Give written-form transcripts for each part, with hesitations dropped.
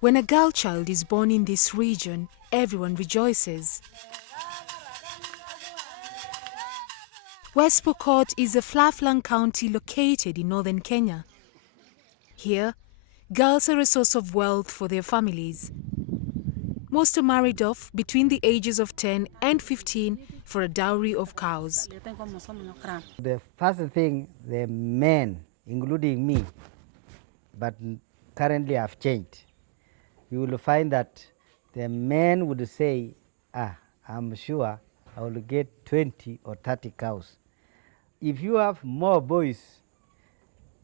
When a girl child is born in this region, everyone rejoices. West Pokot is a far-flung county located in northern Kenya. Here, girls are a source of wealth for their families. Most are married off between the ages of 10 and 15 for a dowry of cows. The first thing, the men, including me, but currently I've changed. You will find that the men would say, I'm sure I will get 20 or 30 cows. If you have more boys,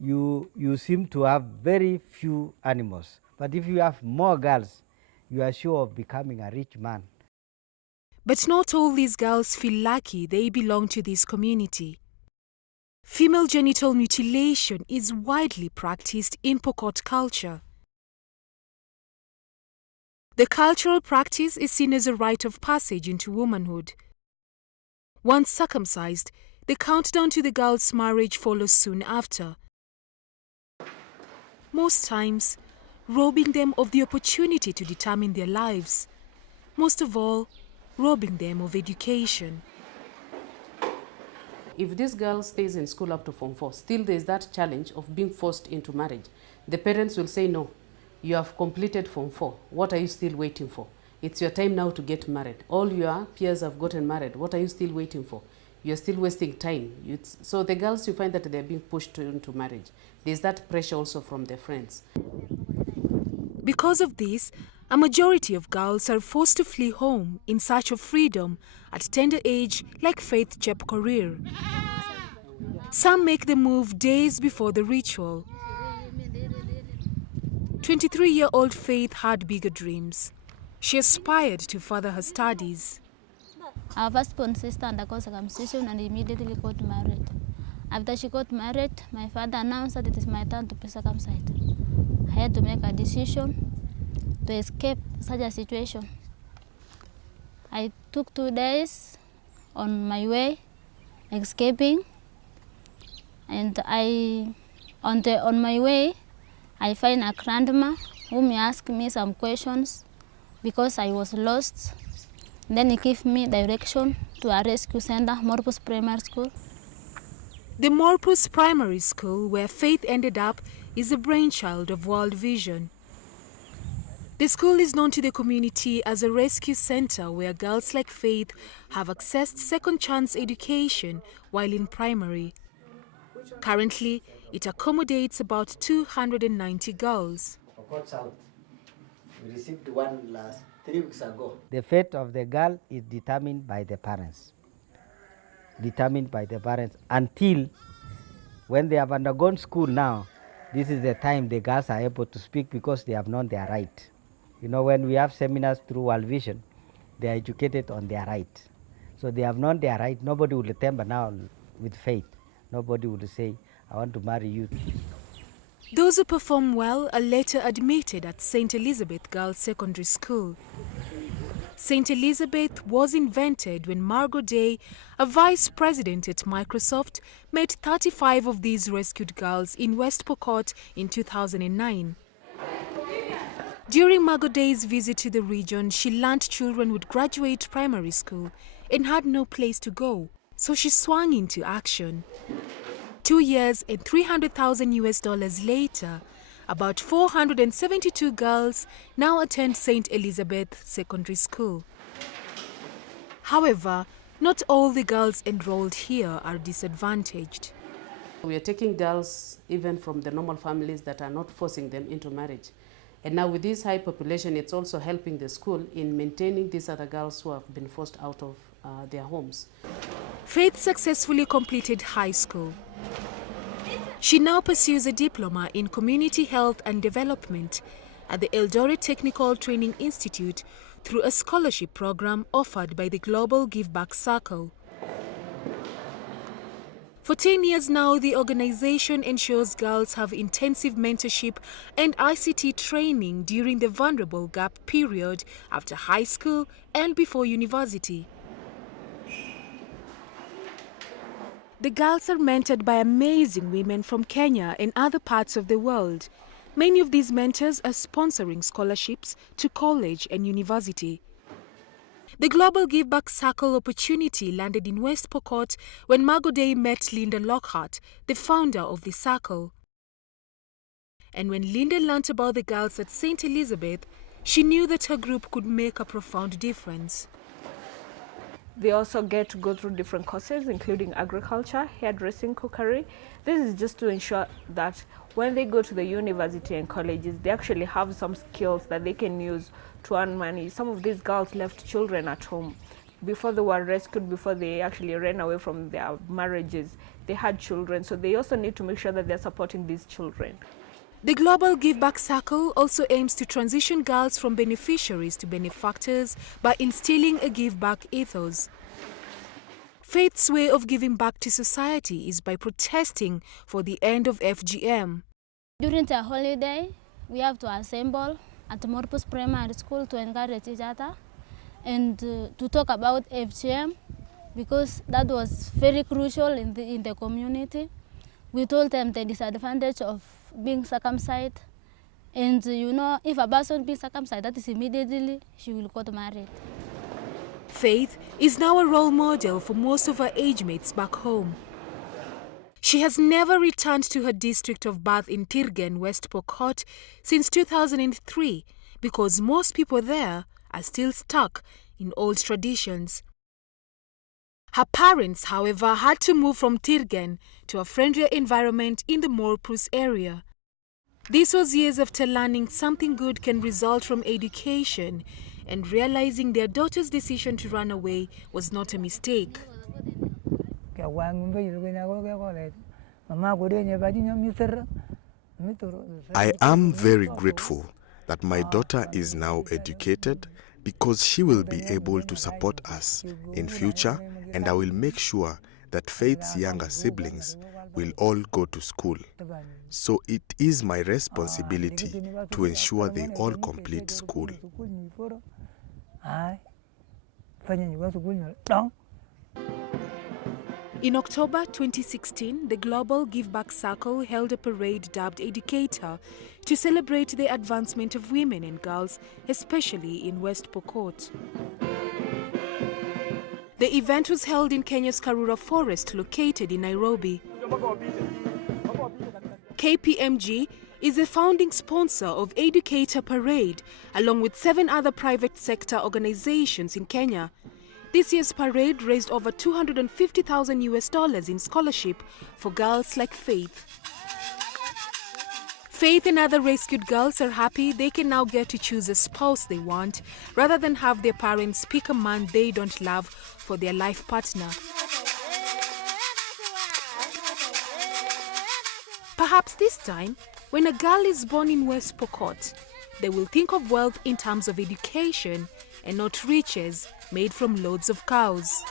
you seem to have very few animals. But if you have more girls, you are sure of becoming a rich man. But not all these girls feel lucky they belong to this community. Female genital mutilation is widely practiced in Pokot culture. The cultural practice is seen as a rite of passage into womanhood. Once circumcised, the countdown to the girl's marriage follows soon after. Most times, robbing them of the opportunity to determine their lives. Most of all, robbing them of education. If this girl stays in school up to Form 4, still there is that challenge of being forced into marriage. The parents will say, no, you have completed Form 4. What are you still waiting for? It's your time now to get married. All your peers have gotten married. What are you still waiting for? You're still wasting time. So the girls, you find that they're being pushed into marriage. There's that pressure also from their friends. Because of this, a majority of girls are forced to flee home in search of freedom at tender age, like Faith Chepkorir. Some make the move days before the ritual. 23-year-old Faith had bigger dreams. She aspired to further her studies. Our firstborn sister undergoes circumcision and immediately got married. After she got married, my father announced that it is my turn to be circumcised. I had to make a decision to escape such a situation. I took 2 days on my way escaping, and on my way I find a grandma whom asked me some questions because I was lost. Then he gave me direction to a rescue center, Morpus Primary School. The Morpus Primary School, where Faith ended up, is a brainchild of World Vision. The school is known to the community as a rescue center where girls like Faith have accessed second chance education while in primary. Currently, it accommodates about 290 girls. Pokot South, we received one last 3 weeks ago. The fate of the girl is determined by the parents. Until when they have undergone school now, this is the time the girls are able to speak because they have known their right. You know, when we have seminars through World Vision, they are educated on their right. So they have known their right. Nobody will temper now with Faith. Nobody will say, I want to marry you. Those who perform well are later admitted at St. Elizabeth Girls Secondary School. St. Elizabeth was invented when Margot Day, a vice president at Microsoft, met 35 of these rescued girls in West Pokot in 2009. During Margot Day's visit to the region, she learned children would graduate primary school and had no place to go, so she swung into action. 2 years and $300,000 later, about 472 girls now attend St. Elizabeth Secondary School. However, not all the girls enrolled here are disadvantaged. We are taking girls even from the normal families that are not forcing them into marriage. And now with this high population, it's also helping the school in maintaining these other girls who have been forced out of their homes. Faith successfully completed high school. She now pursues a diploma in community health and development at the Eldoret Technical Training Institute through a scholarship program offered by the Global Give Back Circle. For 10 years now, the organization ensures girls have intensive mentorship and ICT training during the vulnerable gap period after high school and before university. The girls are mentored by amazing women from Kenya and other parts of the world. Many of these mentors are sponsoring scholarships to college and university. The Global Give Back Circle opportunity landed in West Pokot when Margot Day met Linda Lockhart, the founder of the circle. And when Linda learnt about the girls at St. Elizabeth, she knew that her group could make a profound difference. They also get to go through different courses, including agriculture, hairdressing, cookery. This is just to ensure that when they go to the university and colleges, they actually have some skills that they can use to earn money. Some of these girls left children at home. Before they were rescued, before they actually ran away from their marriages, they had children. So they also need to make sure that they're supporting these children. The Global Give Back Circle also aims to transition girls from beneficiaries to benefactors by instilling a give back ethos. Faith's way of giving back to society is by protesting for the end of FGM. During the holiday, we have to assemble at Morpus Primary School to encourage each other and to talk about FGM, because that was very crucial in the community. We told them the disadvantage of being circumcised, and you know, if a person being circumcised, that is immediately she will get married. Faith is now a role model for most of her age mates back home. She has never returned to her district of birth in Tirgen, West Pokot, since 2003 because most people there are still stuck in old traditions. Her parents, however, had to move from Tirgen to a friendlier environment in the Morpus area. This was years after learning something good can result from education and realizing their daughter's decision to run away was not a mistake. I am very grateful that my daughter is now educated because she will be able to support us in future, and I will make sure that Faith's younger siblings will all go to school. So it is my responsibility to ensure they all complete school. In October 2016, the Global Give Back Circle held a parade dubbed Educator to celebrate the advancement of women and girls, especially in West Pokot. The event was held in Kenya's Karura Forest, located in Nairobi. KPMG is a founding sponsor of Educator Parade, along with 7 other private sector organizations in Kenya. This year's parade raised over $250,000 in scholarship for girls like Faith. Faith and other rescued girls are happy they can now get to choose a spouse they want, rather than have their parents pick a man they don't love for their life partner. Perhaps this time, when a girl is born in West Pokot, they will think of wealth in terms of education and not riches made from loads of cows.